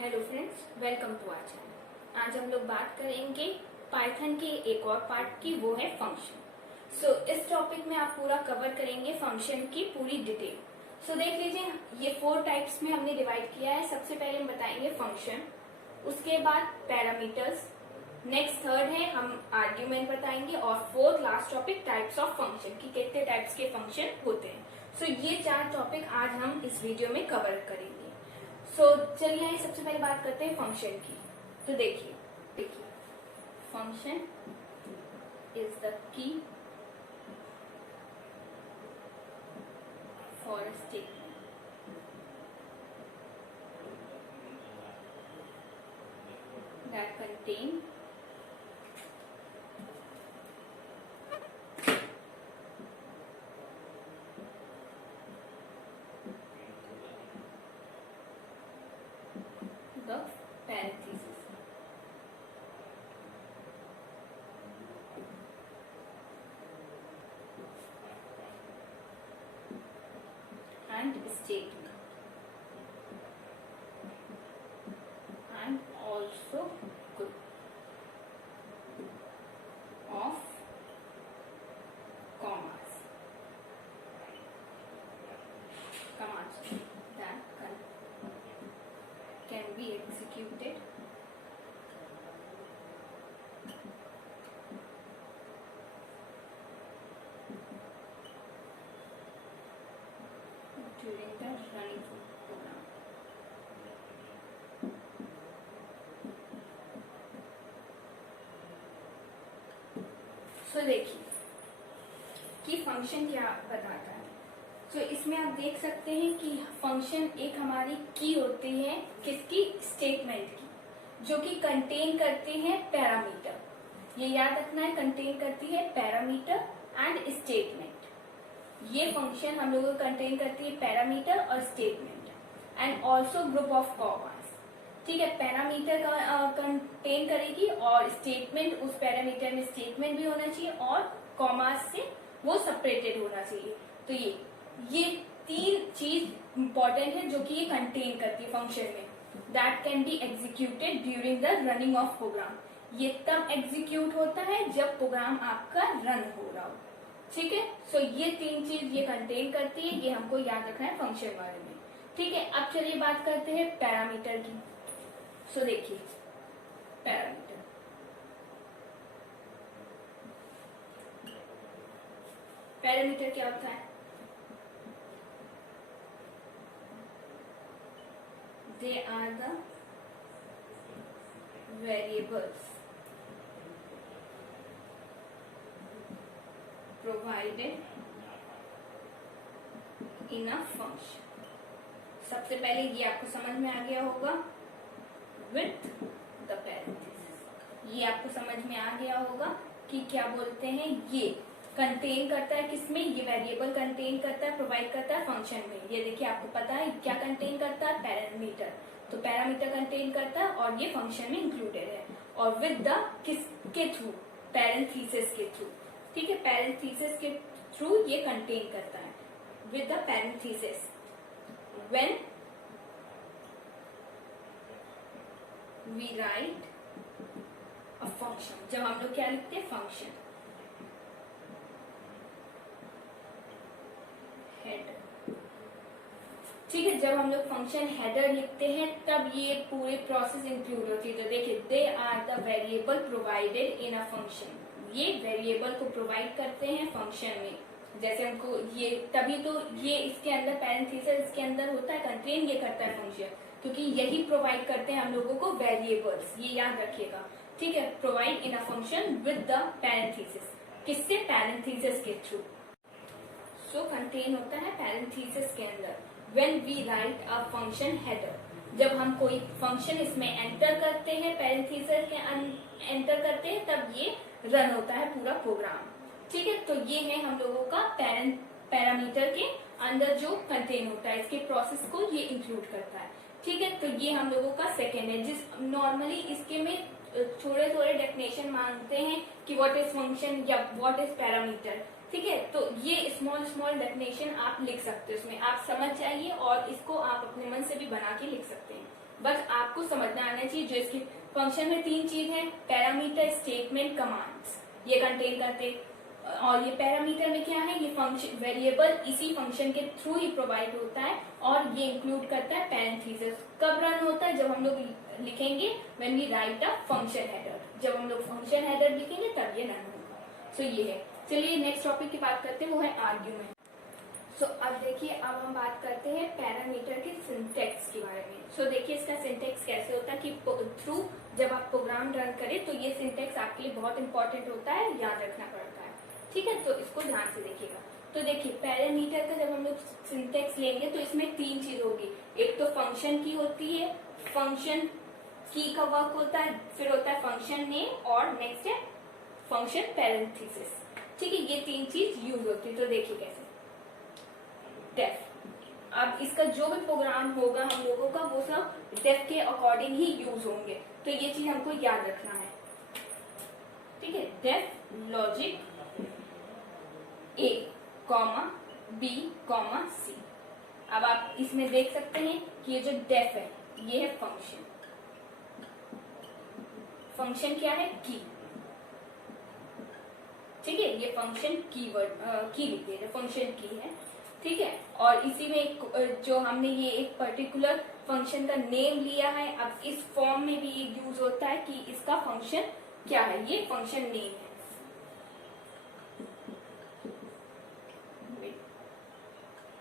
Hello friends, welcome to our channel. आज हम लोग बात करेंगे पाइथन के एक और पार्ट की, वो है फंक्शन। इस टॉपिक में आप पूरा कवर करेंगे फंक्शन की पूरी डिटेल। देख लीजिए, ये 4 टाइप्स में हमने डिवाइड किया है। सबसे पहले हम बताएंगे फंक्शन, उसके बाद पैरामीटर्स, नेक्स्ट थर्ड है हम आर्ग्यूमेंट बताएंगे, और fourth last topic types of function की कितने टाइप्स के फंक्शन होते हैं। ये 4 टॉपिक आज हम इस वीडियो में कवर करेंगे। चलिए आइए सबसे पहले बात करते हैं फंक्शन की। देखिए function is the key for a statement. That contain the parentheses and statement and also group of commas that can be executed during the running program. देखिए कि फंक्शन क्या बताता है। इसमें आप देख सकते हैं कि फंक्शन एक हमारी की होती है, किसकी? स्टेटमेंट की, जो कि कंटेन करती है पैरामीटर। ये याद रखना है, कंटेन करती है पैरामीटर एंड स्टेटमेंट। ये फंक्शन हम लोगों को कंटेन करती है पैरामीटर और statement and also group of commas. ठीक है, पैरामीटर का कंटेन करेगी और स्टेटमेंट, उस पैरामीटर में स्टेटमेंट भी होना चाहिए और कॉमास से वो सेपरेटेड होना चाहिए। तो ये 3 चीज इंपॉर्टेंट है जो कि ये कंटेन करती है फंक्शन में। That can be executed during the running of program. ये तब एग्जीक्यूट होता है जब प्रोग्राम आपका रन हो रहा हो। ठीक है, ये 3 चीज ये कंटेन करती है, ये हमको याद रखना है फंक्शन बारे में। ठीक है, अब चलिए बात करते हैं पैरामीटर की। देखिए पैरामीटर क्या होता है? They are the variables provided in a function। सबसे पहले ये आपको समझ में आ गया होगा with the parentheses। ये आपको समझ में आ गया होगा कि क्या बोलते हैं, ये कंटेन करता है किसमें? ये वेरिएबल कंटेन करता है, प्रोवाइड करता है फंक्शन में। ये देखिए आपको पता है क्या कंटेन करता है? पैरामीटर। तो पैरामीटर कंटेन करता है और ये फंक्शन में इंक्लूडेड है। और विद द किसके थ्रू? पैरेंथेसिस के थ्रू। ठीक है, पैरेंथेसिस के थ्रू ये कंटेन करता है। With the parenthesis when we write a function, जब हम लोग क्या लिखते हैं? Function header. ठीक है, जब हम लोग फंक्शन हेडर लिखते हैं तब ये पूरे प्रोसेस इंक्लूड होती है। तो देखिए, they are the variable provided in a function. ये वेरिएबल को प्रोवाइड करते हैं फंक्शन में। जैसे हमको ये, तभी तो ये इसके अंदर पैरेंथेसिस इसके अंदर होता है, कंटेन ये करता है फंक्शन, क्योंकि यही प्रोवाइड करते हैं हम लोगों को वेरिएबल्स। ये याद रखिएगा। ठीक है, provide in a function with the parenthesis. किससे? पैरेंथेसिस के थ्रू। कंटेन होता है पैरेंथेसिस के अंदर। When we write a function header, जब हम कोई फंक्शन इसमें एंटर करते हैं, पैरेंथेसिस के एंटर करते हैं, तब ये रन होता है पूरा प्रोग्राम। ठीक है, तो ये है हम लोगों का पैरामीटर के अंदर जो कंटेन होता है, इसके प्रोसेस को ये इंक्लूड करता है। ठीक है, तो ये हम लोगों का सेकेंड है, जिस नॉर्मली इसके में थोड़े थोड़े डेफिनेशन मांगते हैं कि व्हाट इज फंक्शन या व्हाट इज पैरामीटर। ठीक है, तो ये स्मॉल स्मॉल डेफिनेशन आप लिख सकते हो, इसमें आप समझ जाइए और इसको आप अपने मन से भी बना के लिख सकते हैं। बस आपको समझना आना चाहिए जो इसके फंक्शन में तीन चीज है, पैरामीटर, स्टेटमेंट, कमांड्स, ये कंटेन करते। और ये पैरामीटर में क्या है, ये फंक्शन वेरिएबल इसी फंक्शन के थ्रू ही प्रोवाइड होता है, और ये इंक्लूड करता है पैरेंथेसिस। कब रन होता है, जब हम लोग लिखेंगे when we write a function header, जब हम लोग फंक्शन हेडर लिखेंगे तब ये रन होगा। सो ये है। चलिए नेक्स्ट टॉपिक की बात करते हैं, वो है आर्ग्यूमेंट। सो अब देखिए, अब हम बात करते हैं पैरामीटर के सिंटैक्स के बारे में। सो देखिए इसका सिंटैक्स कैसे होता है कि थ्रू जब आप प्रोग्राम रन करें तो ये सिंटैक्स आपके लिए बहुत इंपॉर्टेंट होता है, याद रखना पड़ता है। ठीक है, तो इसको ध्यान से देखिएगा। तो देखिए पैरामीटर का जब हम लोग सिंटैक्स लेंगे तो इसमें तीन चीज होगी। एक तो फंक्शन की होती है, फंक्शन की का वर्क होता है, फिर होता है फंक्शन नेम, और नेक्स्ट है फंक्शन पैरेंथेसिस। ठीक है, ये तीन चीज यूज होती है। तो देखिए कैसे, डेफ, अब इसका जो भी प्रोग्राम होगा हम लोगों का वो सब डेफ के अकॉर्डिंग ही यूज होंगे, तो ये चीज हमको याद रखना है। ठीक है, डेफ लॉजिक ए कॉमा बी कॉमा सी। अब आप इसमें देख सकते हैं कि ये जो डेफ है ये है फंक्शन। फंक्शन क्या है, की। ठीक है, ये फंक्शन कीवर्ड की लिखी है, फंक्शन की है। ठीक है, और इसी में जो हमने ये एक पर्टिकुलर फंक्शन का नेम लिया है, अब इस फॉर्म में भी ये यूज होता है कि इसका फंक्शन क्या है, ये फंक्शन नेम है।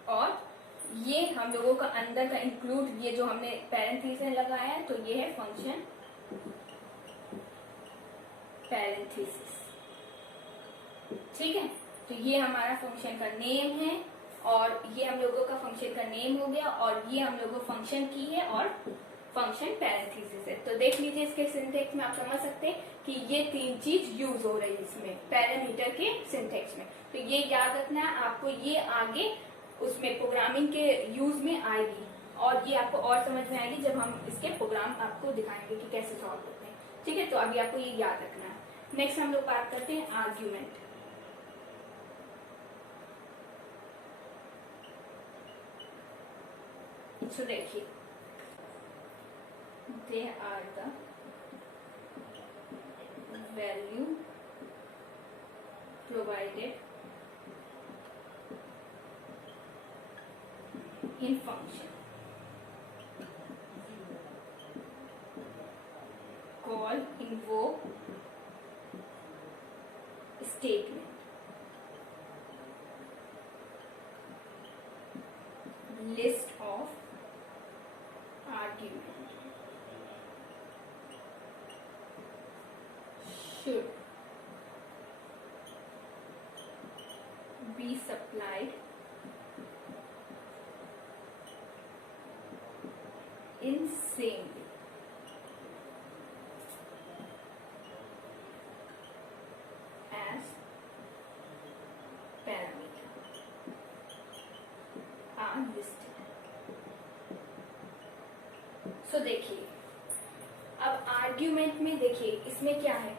और ये हम लोगों का अंदर का इंक्लूड, ये जो हमने पैरेंथेसिस लगाया है तो ये है फंक्शन पैरेंथेसिस। ठीक है, तो ये हमारा फंक्शन का नेम है, और ये हम लोगों का फंक्शन का नेम हो गया, और ये हम लोगों फंक्शन की है और फंक्शन पैरेंथेसिस है। तो देख लीजिए इसके सिंटैक्स में आप समझ सकते हैं कि ये तीन चीज यूज हो रही है इसमें पैरामीटर के सिंटैक्स में। तो ये याद रखना है आपको, ये आगे उसमें प्रोग्रामिंग के यूज में आएगी, और ये आपको और समझ में आएगी जब हम इसके प्रोग्राम आपको दिखाएंगे कि कैसे सॉल्व होते हैं। ठीक है, तो अभी आपको ये याद रखना है। नेक्स्ट हम लोग बात करते हैं आर्ग्यूमेंट। So देखिए, they are the value provided in function call, invoke, statement, list of argument, should be supplied in same way as parameter are listed। So देखिए, अब आर्ग्यूमेंट में देखिए इसमें क्या है,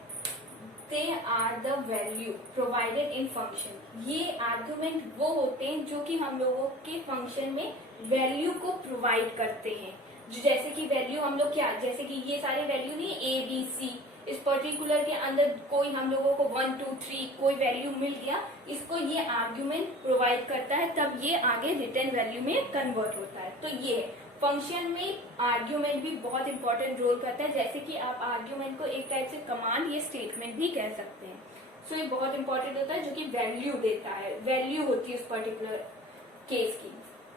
they are the value provided in function. ये argument वो होते हैं जो कि हम लोगों के फंक्शन में वैल्यू को प्रोवाइड करते हैं। जो जैसे कि वैल्यू हम लोग क्या, जैसे कि ये सारी वैल्यू नहीं, ए बी सी, इस पर्टिकुलर के अंदर कोई हम लोगों को 1 2 3 कोई वैल्यू मिल गया, इसको ये आर्ग्यूमेंट प्रोवाइड करता है, तब ये आगे रिटर्न वैल्यू में कन्वर्ट होता है। तो ये फंक्शन में आर्ग्यूमेंट भी बहुत इंपॉर्टेंट रोल करता है। जैसे कि आप आर्ग्यूमेंट को एक टाइप से कमांड या स्टेटमेंट भी कह सकते हैं। सो ये बहुत इंपॉर्टेंट होता है, जो कि वैल्यू देता है, वैल्यू होती है उस पर्टिकुलर केस की।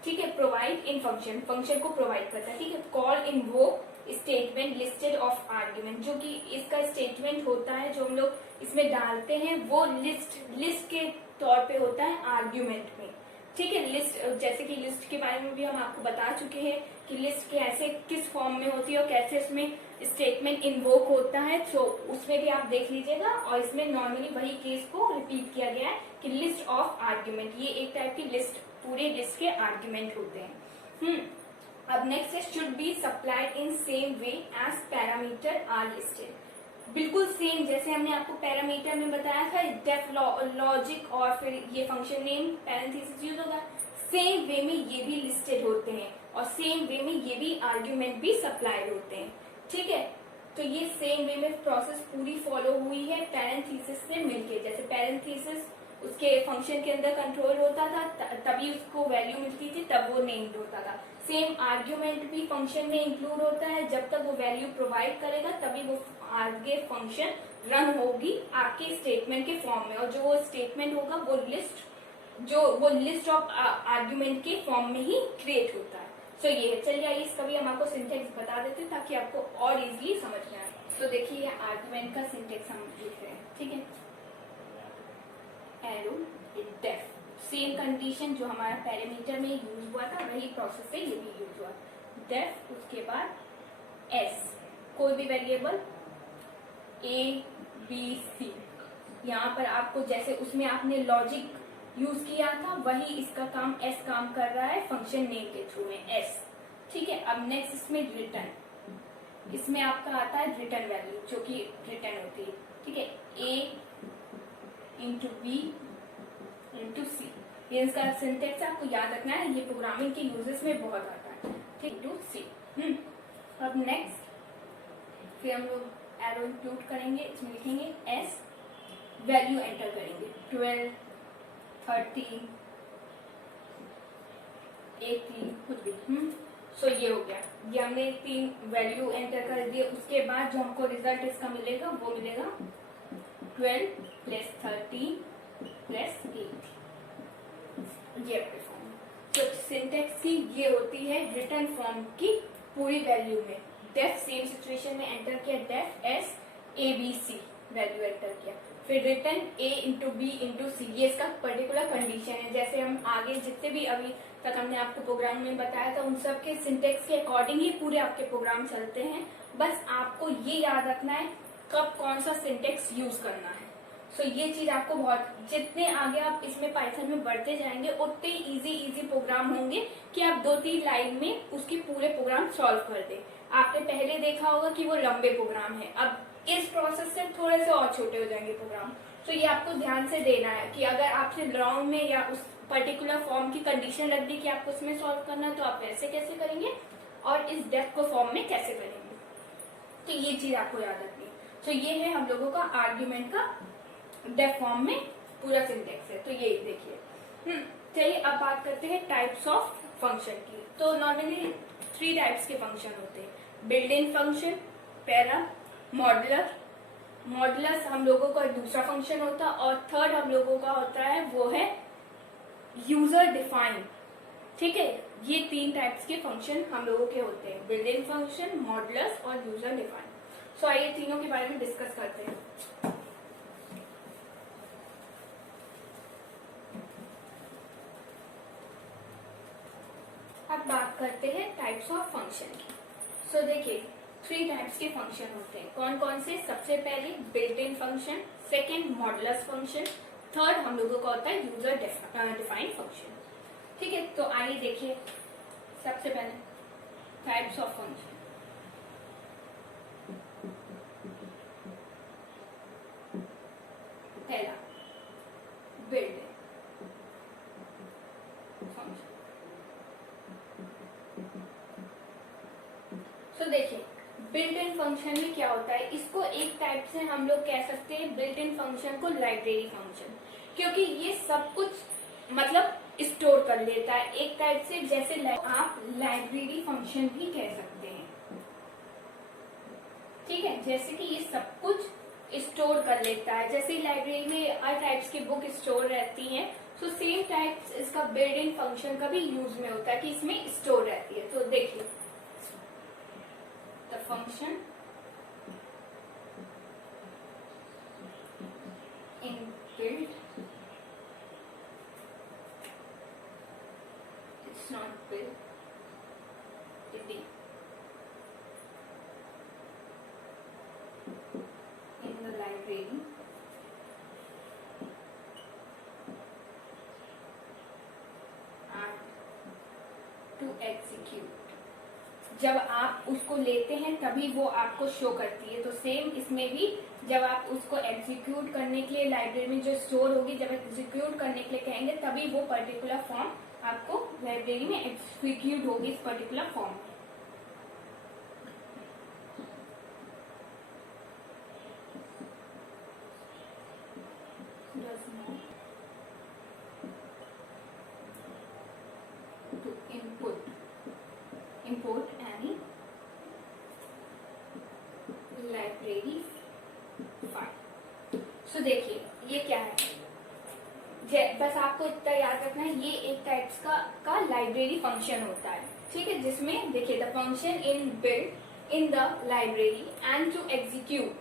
ठीक है, प्रोवाइड इन फंक्शन, फंक्शन को प्रोवाइड करता है। ठीक है, call, invoke, statement, listed of argument, जो कि इसका स्टेटमेंट होता है जो हम लोग इसमें डालते हैं, वो लिस्ट के तौर पे होता है आर्ग्यूमेंट में। ठीक है, लिस्ट, जैसे कि लिस्ट के बारे में भी हम आपको बता चुके हैं कि लिस्ट कैसे किस फॉर्म में होती है और कैसे उसमें स्टेटमेंट इन्वोक होता है। तो उसमें भी आप देख लीजिएगा, और इसमें नॉर्मली वही केस को रिपीट किया गया है कि लिस्ट ऑफ आर्ग्यूमेंट, ये एक टाइप की लिस्ट, पूरे लिस्ट के आर्ग्यूमेंट होते हैं। अब नेक्स्ट है should be supplied in same way as parameter are listed. बिल्कुल सेम जैसे हमने आपको पैरामीटर में बताया था, डेफ लॉजिक और फिर ये फंक्शन नेम पैरेंथेसिस यूज होगा, सेम वे में ये भी लिस्टेड होते हैं और सेम वे में ये भी आर्ग्यूमेंट भी सप्लाइड होते हैं। ठीक है, तो ये सेम वे में प्रोसेस पूरी फॉलो हुई है पैरेंथेसिस से मिलके। जैसे पैरेंथेसिस उसके फंक्शन के अंदर कंट्रोल होता था, तभी उसको वैल्यू मिलती थी, तब वो नेम्ड होता था। सेम आर्ग्यूमेंट भी फंक्शन में इंक्लूड होता है, जब तक वो वैल्यू प्रोवाइड करेगा तभी वो आगे फंक्शन रन होगी आपके स्टेटमेंट के फॉर्म में, और जो वो स्टेटमेंट होगा वो लिस्ट ऑफ आर्ग्यूमेंट के फॉर्म में ही क्रिएट होता है। सो ये चलिए आइए इसका भी हम आपको सिंटेक्स बता देते हैं ताकि आपको और इजीली समझ में आए। तो देखिए ये आर्ग्यूमेंट का सिंटेक्स हम लिख रहे हैं। ठीक है, एरो डेफ, सेम कंडीशन जो हमारा पैरामीटर में यूज हुआ था वही प्रोसेस से ये भी यूज हुआ। डेफ, उसके बाद एस, कोई भी वेरिएबल ए बी सी, यहाँ पर आपको जैसे उसमें आपने लॉजिक यूज किया था वही इसका काम एस काम कर रहा है फंक्शन नेम के थ्रू में एस। ठीक है, अब नेक्स्ट इसमें रिटर्न, इसमें आपका आता है रिटर्न वैल्यू जो कि रिटर्न होती है। ठीक है, ए इंटू बी इंटू सी, ये इसका सिंटेक्स आपको याद रखना है, ये प्रोग्रामिंग के यूजेस में बहुत आता है। ठीक, टू सी। अब नेक्स्ट फिर हम लोग एरो इंक्लूड करेंगे, इसमें लिखेंगे एस, वैल्यू एंटर करेंगे 12 30 80 कुछ भी। सो ये हो गया, ये हमने 3 वैल्यू एंटर कर दिए। उसके बाद जो हमको रिजल्ट इसका मिलेगा वो मिलेगा 12 प्लस 13 प्लस 8, ये फॉर्म। तो सिंटेक्स की ये होती है रिटर्न फॉर्म की पूरी वैल्यू में। डेफ सेम सिचुएशन में एंटर किया, def S A B C value enter किया, फिर return A into B into C, ये इसका पर्टिकुलर कंडीशन है। जैसे हम आगे जितने भी अभी तक हमने आपको प्रोग्राम में बताया था उन सब के सिंटेक्स के अकॉर्डिंग ही पूरे आपके प्रोग्राम चलते हैं। बस आपको ये याद रखना है कब कौन सा सिंटेक्स यूज करना है। सो ये चीज आपको बहुत, जितने आगे आप इसमें पाइथन में बढ़ते जाएंगे उतने इजी प्रोग्राम होंगे कि आप 2-3 लाइन में उसकी पूरे प्रोग्राम सॉल्व कर दे। आपने पहले देखा होगा कि वो लंबे प्रोग्राम है, अब इस प्रोसेस से थोड़े से और छोटे हो जाएंगे प्रोग्राम। तो ये आपको ध्यान से देना है कि अगर आपसे लॉन्ग में या उस पर्टिकुलर फॉर्म की कंडीशन रख दी कि आपको उसमें सॉल्व करना है तो आप वैसे कैसे करेंगे और इस डेफ को फॉर्म में कैसे करेंगे, तो ये चीज आपको याद रखनी है। तो ये है हम लोगों का आर्ग्यूमेंट का डेफ फॉर्म में पूरा सिंटेक्स है। तो ये देखिए, चलिए अब बात करते हैं टाइप्स ऑफ फंक्शन की। तो नॉर्मली 3 टाइप्स के फंक्शन होते हैं, built in function, para, modular. Modulus हम लोगों का दूसरा फंक्शन होता है और थर्ड हम लोगों का होता है वो है यूजर डिफाइन। ठीक है, ये 3 टाइप्स के फंक्शन हम लोगों के होते हैं, बिल्ट इन फंक्शन, मॉडुलस और यूजर डिफाइन। सो आइए तीनों के बारे में डिस्कस करते हैं। अब बात करते हैं टाइप्स ऑफ फंक्शन की। सो देखिए 3 टाइप्स के फंक्शन होते हैं, कौन कौन से? सबसे पहले built in function, second modulus function, third हम लोगों का होता है यूजर डिफाइंड फंक्शन। ठीक है, तो आइए देखिए सबसे पहले टाइप्स ऑफ फंक्शन। पहला बिल्ट फंक्शन। तो देखिए बिल्ट इन फंक्शन में क्या होता है, इसको एक टाइप से हम लोग कह सकते हैं बिल्ट इन फंक्शन को लाइब्रेरी फंक्शन, क्योंकि ये सब कुछ मतलब स्टोर कर लेता है एक टाइप से। जैसे आप लाइब्रेरी फंक्शन भी कह सकते हैं। ठीक है, जैसे कि ये सब कुछ स्टोर कर लेता है, जैसे लाइब्रेरी में हर टाइप्स की बुक स्टोर रहती हैं, तो सेम टाइप्स इसका बिल्ट इन फंक्शन का भी यूज में होता है कि इसमें स्टोर रहती है। तो देखिए the function in built, it's not built, it is in the library and to execute जब आप उसको लेते हैं तभी वो आपको शो करती है। तो सेम इसमें भी जब आप उसको एग्जीक्यूट करने के लिए लाइब्रेरी में जो स्टोर होगी, जब एग्जीक्यूट करने के लिए कहेंगे तभी वो पर्टिकुलर फॉर्म आपको लाइब्रेरी में एग्जीक्यूट होगी इस पर्टिकुलर फॉर्म में। import any library file। सो देखिए ये क्या है, बस आपको इतना याद रखना है, ये एक टाइप्स का लाइब्रेरी फंक्शन होता है, ठीक है, जिसमें देखिए the function in build in the library and to execute.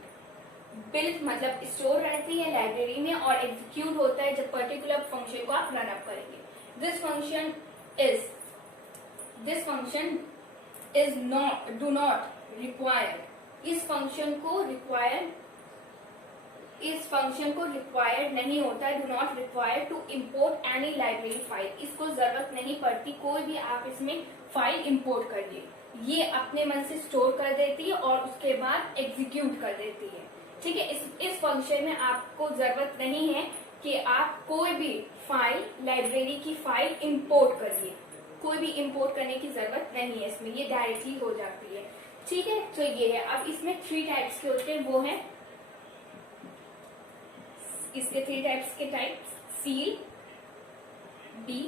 Build मतलब स्टोर रहती है लाइब्रेरी में और एग्जीक्यूट होता है जब पर्टिकुलर फंक्शन को आप रन अप करेंगे। This function is not do not require, इस फंक्शन को रिक्वायर नहीं होता है, do not require to import any library file. इसको जरूरत नहीं पड़ती कोई भी आप इसमें फाइल इम्पोर्ट करिए, ये अपने मन से स्टोर कर देती है और उसके बाद एग्जीक्यूट कर देती है, ठीक है। इस फंक्शन में आपको जरूरत नहीं है कि आप कोई भी फाइल लाइब्रेरी की फाइल इम्पोर्ट करिए, कोई भी इम्पोर्ट करने की जरूरत नहीं है इसमें, ये डायरेक्टली हो जाती है, ठीक है। तो ये है। अब इसमें 3 टाइप्स के होते हैं, वो है इसके 3 टाइप्स के टाइप्स, सील, बी,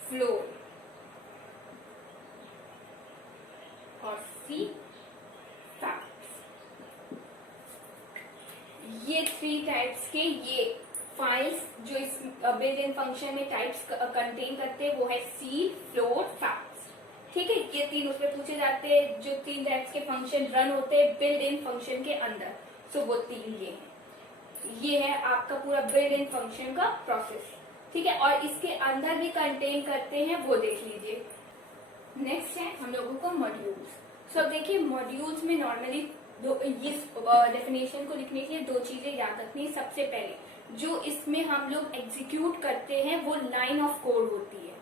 फ्लोर और सी फैक्ट्स। ये 3 टाइप्स के ये फाइल्स जो इस बिल्ट इन फंक्शन में टाइप्स कंटेन करते हैं वो है सील, फ्लोर, फैक्ट्स, ठीक है। ये 3 उसमें पूछे जाते हैं, जो 3 टाइप्स के फंक्शन रन होते हैं बिल्ट इन फंक्शन के अंदर। सो वो 3 ये है आपका पूरा बिल्ट इन फंक्शन का प्रोसेस, ठीक है। और इसके अंदर भी कंटेन करते हैं वो देख लीजिए। नेक्स्ट है हम लोगों को मॉड्यूल्स। सो देखिए मॉड्यूल्स में नॉर्मली इस डेफिनेशन को लिखने के लिए 2 चीजें याद रखनी है। सबसे पहले जो इसमें हम लोग एग्जीक्यूट करते हैं वो लाइन ऑफ कोड होती है,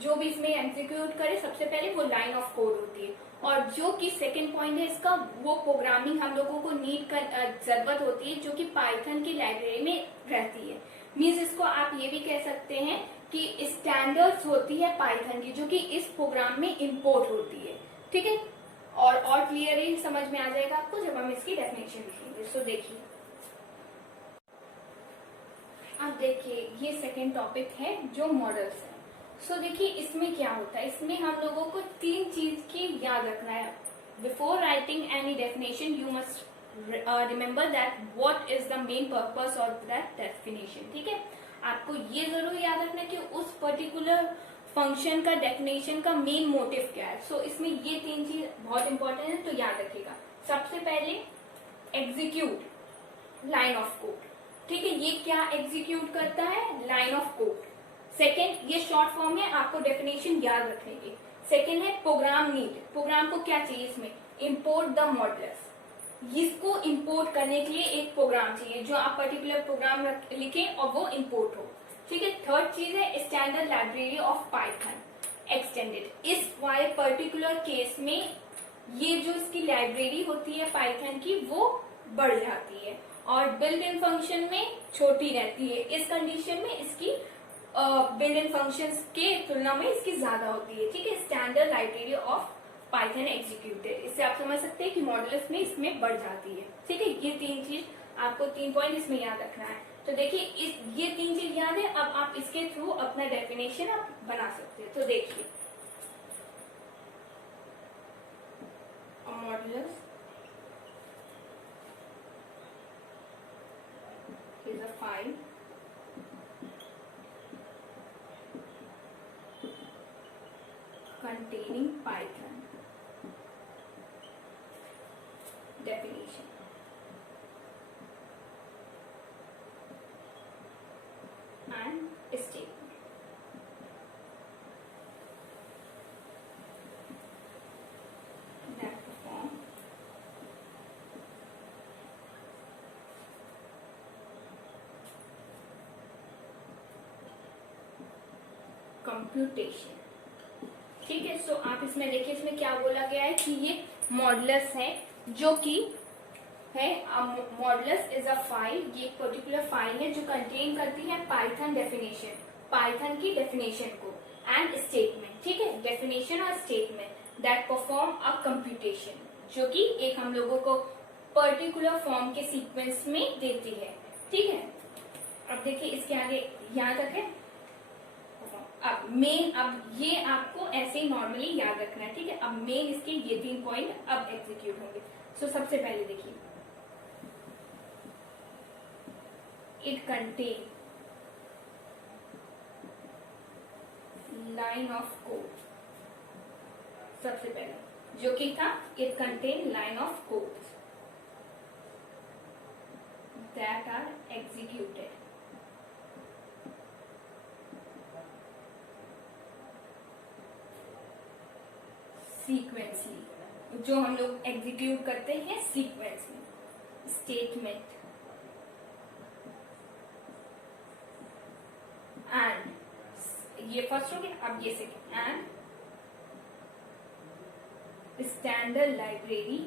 जो भी इसमें एग्जीक्यूट करे सबसे पहले वो लाइन ऑफ कोड होती है। और जो कि सेकंड पॉइंट है इसका, वो प्रोग्रामिंग हम लोगों को नीड कर जरूरत होती है जो कि पाइथन की लाइब्रेरी में रहती है। मीन्स इसको आप ये भी कह सकते हैं कि स्टैंडर्ड्स होती है पाइथन की जो कि इस प्रोग्राम में इंपोर्ट होती है, ठीक है। और क्लियरली समझ में आ जाएगा आपको जब हम इसकी डेफिनेशन लिखेंगे। सो देखिए अब देखिए ये सेकेंड टॉपिक है जो मॉडल्स है। सो देखिए इसमें क्या होता है, इसमें हम लोगों को 3 चीज की याद रखना है। Before writing any definition you must remember that what is the main purpose of that definition, ठीक है। आपको ये जरूर याद रखना है कि उस पर्टिकुलर फंक्शन का डेफिनेशन का मेन मोटिव क्या है। सो इसमें ये 3 चीज बहुत इंपॉर्टेंट है, तो याद रखिएगा। सबसे पहले एग्जीक्यूट लाइन ऑफ कोड, ठीक है, ये क्या एग्जीक्यूट करता है, लाइन ऑफ कोड। सेकेंड, ये शॉर्ट फॉर्म है, आपको डेफिनेशन याद रखने की। सेकेंड है प्रोग्राम नीड, प्रोग्राम को क्या चाहिए इसमें, इम्पोर्ट द मॉड्यूल्स, इसको इम्पोर्ट करने के लिए एक प्रोग्राम चाहिए जो आप पर्टिकुलर प्रोग्राम लिखें और वो इम्पोर्ट हो, ठीक है। थर्ड चीज है standard library of Python extended. इस वाले पर्टिकुलर केस में ये जो इसकी लाइब्रेरी होती है पाइथन की वो बढ़ जाती है और बिल्ट इन फंक्शन में छोटी रहती है। इस कंडीशन में इसकी बिल्ट इन फंक्शंस के तुलना में इसकी ज्यादा होती है, ठीक है। Standard library of Python executed, इससे आप समझ सकते हैं कि मॉडुलस में इसमें बढ़ जाती है, ठीक है। ये 3 चीज आपको 3 पॉइंट इसमें याद रखना है। तो देखिए ये 3 चीज याद है, अब आप इसके थ्रू अपना डेफिनेशन आप बना सकते हैं। तो देखिए modulus is a file containing Python definition and statement. That perform computation ठीक है, सो आप इसमें देखिए, इसमें क्या बोला गया है कि ये मॉडुलस है, जो कि है मॉडुलस इज अ फाइल, ये एक पर्टिकुलर फाइल है जो कंटेन करती है पाइथन डेफिनेशन, पाइथन की डेफिनेशन को, एंड स्टेटमेंट, ठीक है, डेफिनेशन और statement that perform a computation, जो कि एक हम लोगों को पर्टिकुलर फॉर्म के सीक्वेंस में देती है, ठीक है। अब देखिए इसके आगे यहाँ तक है। अब मेन, अब ये आपको ऐसे ही नॉर्मली याद रखना है, ठीक है। अब मेन इसके ये 3 पॉइंट अब एग्जीक्यूट होंगे। सो सबसे पहले देखिए, it contain line of code, सबसे पहले जो कि था, it contain line of code that are executed sequentially, जो हम लोग एग्जीक्यूट करते हैं सीक्वेंस में, स्टेटमेंट एंड, ये फर्स्ट हो गया। अब ये second, and standard library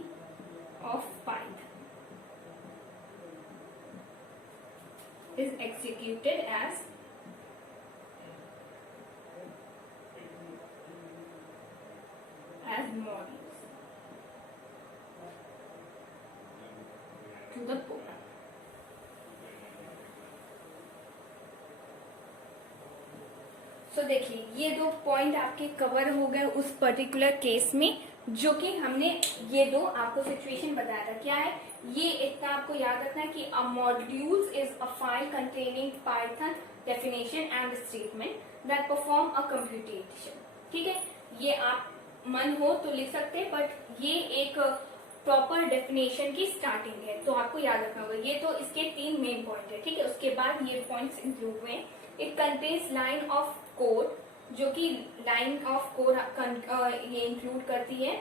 of Python is executed as modules to the program. So देखिए, ये 2 पॉइंट आपके कवर हो गए उस पर्टिकुलर केस में, जो कि हमने ये 2 आपको सिचुएशन बताया था। क्या है ये, इतना आपको याद रखना है कि a modules is a file containing Python definition and statement that perform a computation, ठीक है। ये आप मन हो तो लिख सकते हैं, बट ये एक प्रॉपर डेफिनेशन की स्टार्टिंग है, तो आपको याद रखना होगा। ये तो इसके 3 मेन पॉइंट है, ठीक है। उसके बाद ये पॉइंट्स इंक्लूड हुए। It contains line of code, जो कि लाइन ऑफ कोड ये इंक्लूड करती है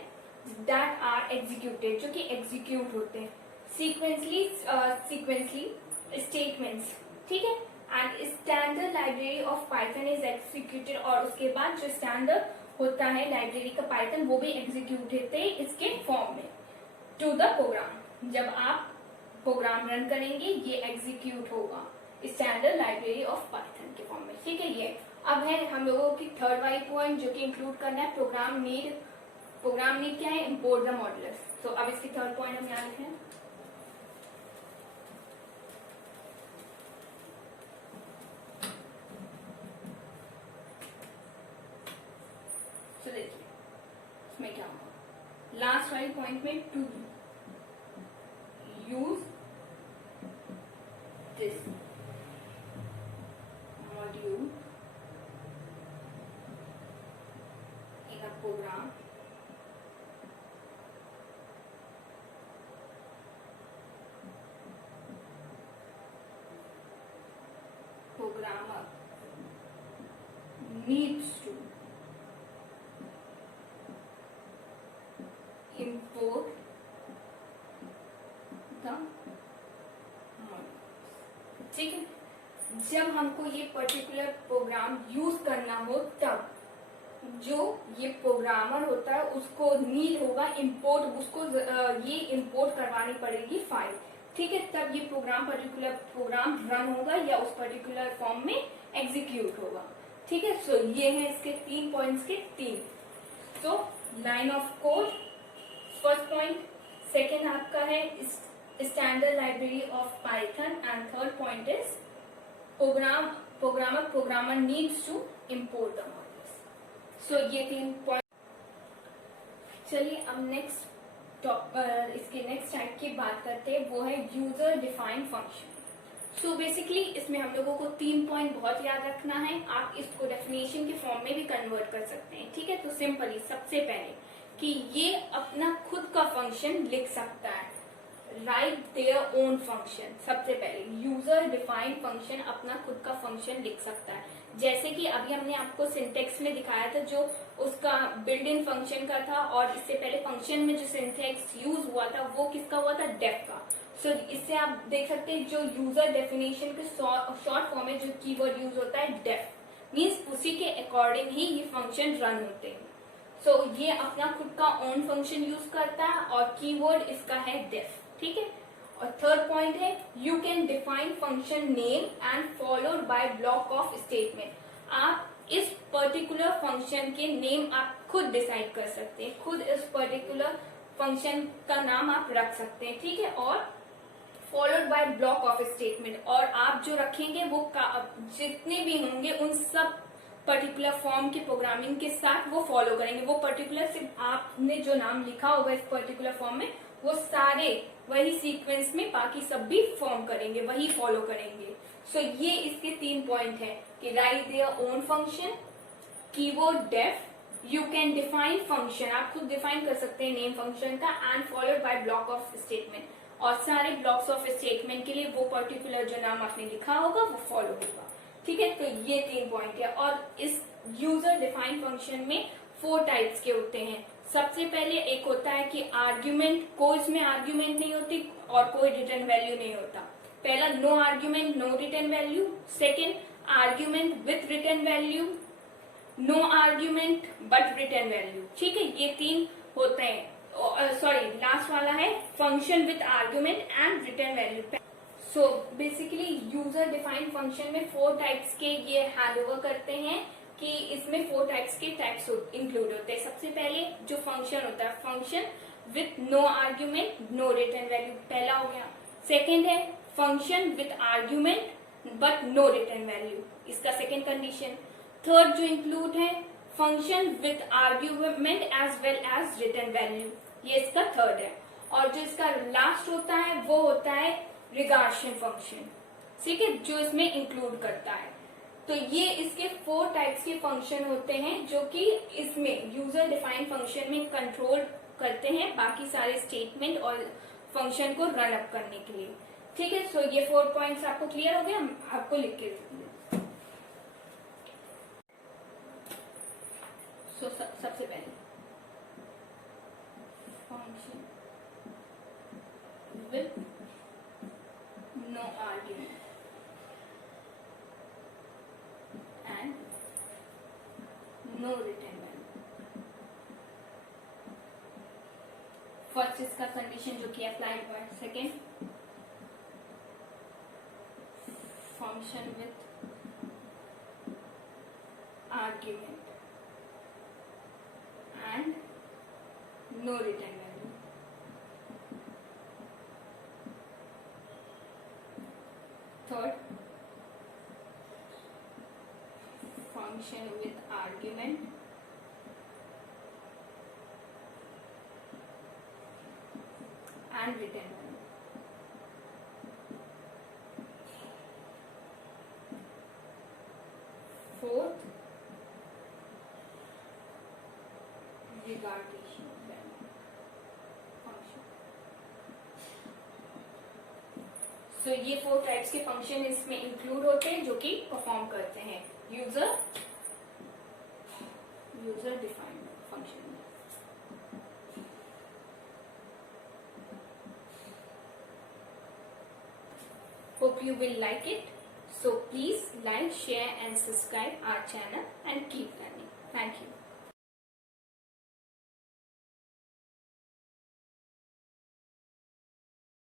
दैट आर एग्जीक्यूटेड, जो कि एग्जीक्यूट होते हैं सीक्वेंसली स्टेटमेंट्स, ठीक है। And standard library of Python is executed, और उसके बाद जो स्टैंडर्ड होता है लाइब्रेरी का पाइथन, वो भी एग्जीक्यूट होते हैं इसके फॉर्म में टू द प्रोग्राम। जब आप प्रोग्राम रन करेंगे ये एग्जीक्यूट होगा स्टैंडर्ड लाइब्रेरी ऑफ पाइथन के फॉर्म में, ठीक है। ये अब है हम लोगों की थर्ड वाली पॉइंट, जो कि इंक्लूड करना है प्रोग्राम नीड। प्रोग्राम नीड क्या है, इंपोर्ट द मॉड्यूलस। तो अब इसकी थर्ड पॉइंट हम यहाँ लिखे हैं, तो देखिए इसमें क्या होगा, लास्ट वाली पॉइंट में to use this module in a program programmer needs to import the modules, ठीक है। जब हमको ये पर्टिकुलर प्रोग्राम यूज करना हो, तब जो ये प्रोग्रामर होता है उसको नीड होगा इंपोर्ट, उसको ये इंपोर्ट करवानी पड़ेगी फाइल, ठीक है। तब ये प्रोग्राम पर्टिकुलर प्रोग्राम रन होगा या उस पर्टिकुलर फॉर्म में एग्जीक्यूट होगा, ठीक है। सो ये है इसके 3 पॉइंट्स के 3। So line of code first point, second आपका है standard library of Python, and third point is programmer needs to import the modules. So ये 3 पॉइंट। चलिए अब नेक्स्ट इसके नेक्स्ट टाइप की बात करते हैं, वो है user defined function. So basically इसमें हम लोगों को 3 पॉइंट बहुत याद रखना है। आप इसको डेफिनेशन के फॉर्म में भी कन्वर्ट कर सकते हैं, ठीक है। तो सिंपली सबसे पहले कि ये अपना खुद का फंक्शन लिख सकता है, राइट देयर ओन फंक्शन। सबसे पहले यूजर डिफाइंड फंक्शन अपना खुद का फंक्शन लिख सकता है, जैसे कि अभी हमने आपको सिंटेक्स में दिखाया था, जो उसका बिल्ड इन फंक्शन का था, और इससे पहले फंक्शन में जो सिंटेक्स यूज हुआ था वो किसका हुआ था, डेफ का। सो इससे आप देख सकते हैं जो यूजर डेफिनेशन के शॉर्ट फॉर्म में जो कीवर्ड यूज होता है डेफ, मीन्स उसी के अकॉर्डिंग ही ये फंक्शन रन होते हैं, सो ये अपना खुद का ओन फंक्शन यूज करता है और कीवर्ड इसका है डेफ, ठीक है। और थर्ड पॉइंट है you can define function name and followed by block of statement. आप इस पर्टिकुलर फंक्शन के नेम आप खुद डिसाइड कर सकते हैं, खुद इस पर्टिकुलर फंक्शन का नाम आप रख सकते हैं, ठीक है। और followed by block of statement, और आप जो रखेंगे वो जितने भी होंगे उन सब पर्टिकुलर फॉर्म के प्रोग्रामिंग के साथ वो फॉलो करेंगे। वो पर्टिकुलर सिर्फ आपने जो नाम लिखा होगा इस पर्टिकुलर फॉर्म में वो सारे वही सीक्वेंस में बाकी सब भी फॉर्म करेंगे, वही फॉलो करेंगे। सो ये इसके 3 पॉइंट है कि write their own function, keyword def, you can define function, आप खुद डिफाइन कर सकते हैं नेम फंक्शन का, and followed by block of statement, और सारे ब्लॉक्स ऑफ स्टेटमेंट के लिए वो पर्टिकुलर जो नाम आपने लिखा होगा वो फॉलो होगा, ठीक है। तो ये 3 पॉइंट है। और इस यूजर डिफाइंड फंक्शन में 4 टाइप्स के होते हैं। सबसे पहले एक होता है कि आर्ग्यूमेंट, कोई इसमें आर्ग्यूमेंट नहीं होती और कोई रिटर्न वैल्यू नहीं होता। पहला no argument no return value, second argument with return value, no argument but return value, ठीक है। ये 3 होते हैं। सॉरी, लास्ट वाला है function with argument and return value. So basically user defined function में 4 टाइप्स के ये हैंड ओवर करते हैं कि इसमें 4 टाइप्स के टाइप्स इंक्लूड होते हैं। सबसे पहले जो फंक्शन होता है, function with no argument no return value, पहला हो गया। सेकेंड है function with argument but no return value, इसका सेकेंड कंडीशन। थर्ड जो इंक्लूड है function with argument as well as return value, ये इसका थर्ड है। और जो इसका लास्ट होता है वो होता है रिगार्शन फंक्शन, ठीक है, जो इसमें इंक्लूड करता है। तो ये इसके 4 टाइप्स के फंक्शन होते हैं जो कि इसमें यूजर डिफाइंड फंक्शन में कंट्रोल करते हैं बाकी सारे स्टेटमेंट और फंक्शन को रन अप करने के लिए, ठीक है। सो ये 4 पॉइंट्स आपको क्लियर हो गए, हम आपको लिख के सबसे पहले function with no argument and no return value. First इसका कंडीशन जो कि अप्लाई हुआ है। Second function with argument and no return value. Third function with argument and return value. Fourth, regardation value function. So ये 4 types के function इसमें include होते हैं जो कि परफॉर्म करते हैं यूजर डिफाइंड फंक्शन में। Hope you will like it. So please like, share and subscribe our channel and keep learning. Thank you.